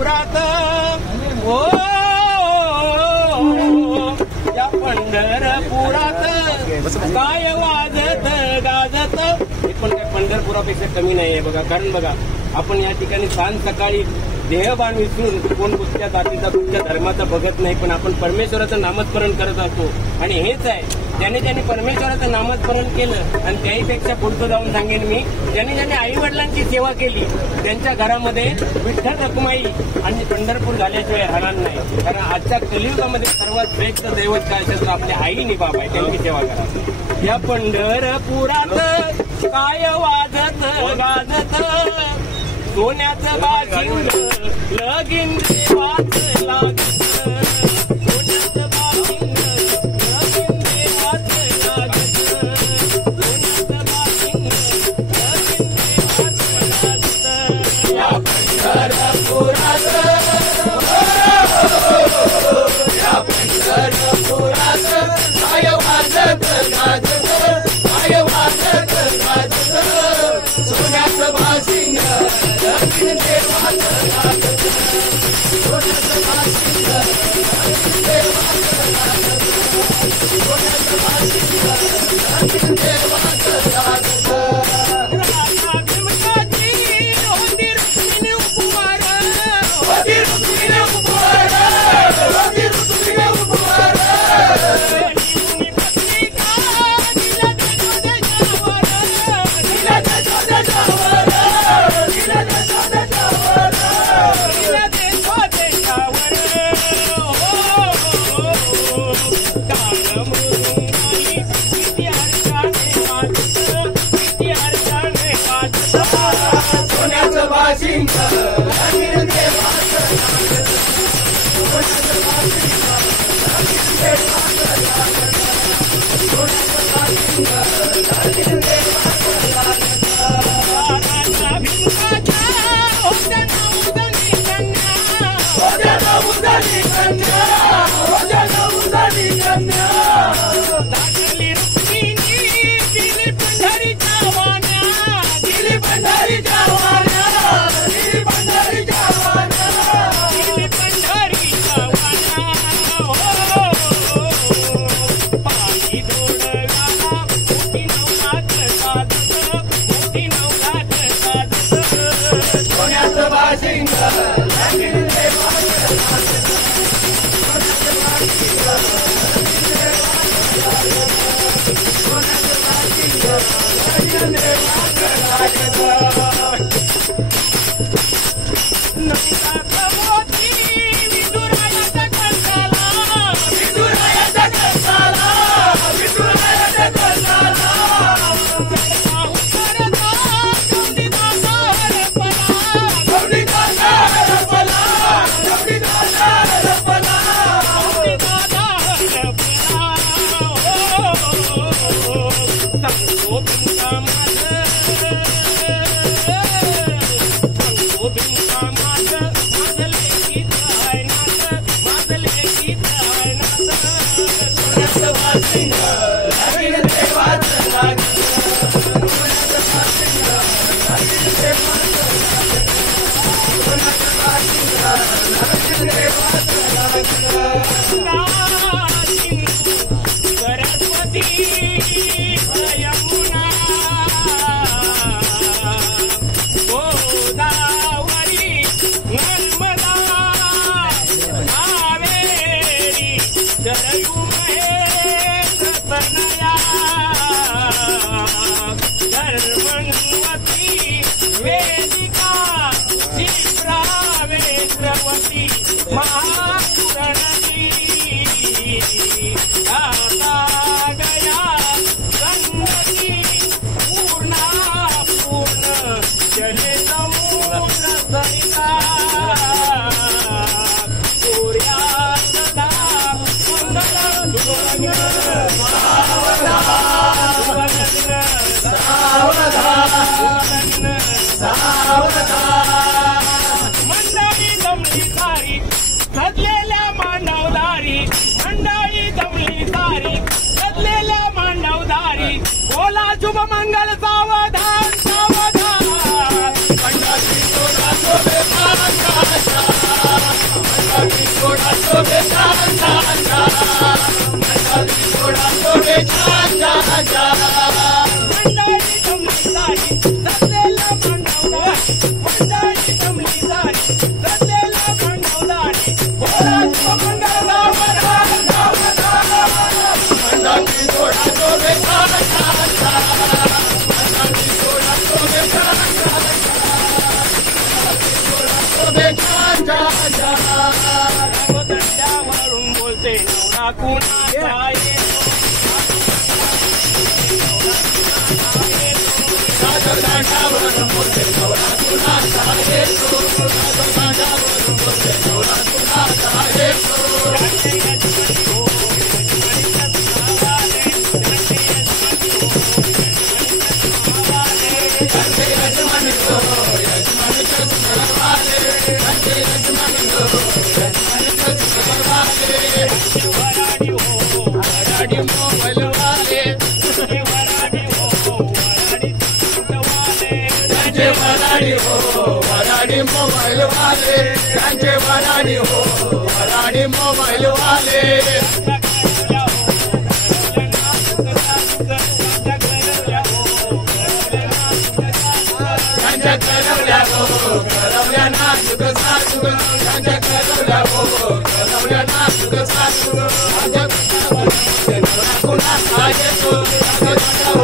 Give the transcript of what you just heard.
पंढरपुरात ओ या पंढरपुरात काय वाजत गाजत. हे पण काय पंढरपुरापेक्षा कमी नाहीये बघा. कारण बघा आपण या ठिकाणी सांज सकाळी देहभान विसरून कोण कुठल्या जातीचा कुठल्या धर्माचा बघत नाही, पण आपण परमेश्वराचं नामस्मरण करत असतो. आणि हेच आहे ज्याने ज्याने परमेश्वराचं नामस्मरण केलं आणि त्याहीपेक्षा पुढचं जाऊन सांगेन मी, ज्याने ज्याने आई वडिलांची सेवा केली त्यांच्या घरामध्ये विठ्ठल रखुमाई आणि पंढरपूर झाल्याशिवाय राहणार नाही. कारण आजच्या कलियुगामध्ये सर्वात श्रेष्ठ दैवत काय असेल तर आपल्या आईनी बाप आहे, त्यांची सेवा करा. या पंढरपुरात काय वाजत गाजत सोन्याचं बाशिंग लगीन देवाच लागत. सोन्याचं बाशिंग लगीन देवाच लागत. सोन्याचं बाशिंग लगीन देवाच लागत. या पंढरपुरात या पंढरपुरात काय वाजत गाजत काय वाजत गाजत सोन्याचं बाशिंग लगीन देवाच लागत. सोन्याचं बाशिंग लगीन देवाच लागत. सोन्याचं बाशिंग लगीन देवाच लागत. राधा भीमकाची होती रुक्मिणी उपवार होती रुक्मिणी उपवार होती रुक्मिणी उपवार. मुनी पत्रिका दिला देशोदेशावर दिला देशोदेशावर दिला देशोदेशावर दिला देशोदेशावर. काळ मुंगाई किती हर्षाने वाजत किती हर्षाने वाजत. सोन्याचं बाशिंग लगीन देवाच लागत. सोन्याचं बाशिंग लगीन देवाच लागत. सोन्याचं बाशिंग लगीन देवाच लागत. राधा भीमकाच्या होत्या नवुदनी कन्या होत्या नवुदनी कन्या होत्या नवुदनी कन्या. दाखली रुक्मिणी दिली पंढरीच्या वाण्या दिली पंढरीच्या वाण्या दिली पंढरीच्या वाण्या दिली पंढरीच्या वाण्या. पायी घोडगाला मोठी नवलाच साधत मोठी नवलाच साधत. सोन्याचं बाशिंग लगीन देवाच लागत. सोन्याचं बाशिंग सोन्याचं बाशिंग लगीन देवाच लागत. नवसाचा मोती विठुरायाच्या कंठाला विठुरायाच्या कंठाला विठुरायाच्या कंठाला. जळका उतरता गवडीदासा हरपला गवडीदासा हरपला गवडीदासा हरपला गवडीदासा हरपला. संगो बिंका माझं संगो बिंका माझं माझं लेकीत आहे नात माझं लेकीत आहे नात. सोन्याचं बाशिंग लगीन देवाच लागत. सोन्याचं बाशिंग लगीन देवाच लागत. सोन्याचं बाशिंग लगीन देवाच लागत. सरस्वती यमुना गोदावरी नर्मदा कावेरी सरयू महेश तनया धर्मवती वेदिका शिप्रा वेद्रवती महापुरणजी. आता गया गंगती पूर्णा पूर्ण जले समुद्र सरिता सूर्यास्ता मंगल सुवर्ण सावधान सावधान. मंडळी जमली सारी सजलेल्या मांडवदारी मंडळी जमली सारी सजलेल्या मांडवदारी. बोला शुभ मंगल सावधान सावधान. पंढरी म्हणून बोलते नवरा कुणाचा येतो वराडी मोबाईल वाले त्यांचे वराडी हो वराडी मोबाईल वाले त्यांच्या करवल्या हो करवल्या नाचुक साचुक त्यांच्या करवल्या हो करवल्या नाचुक साचुक कुणाचा येतो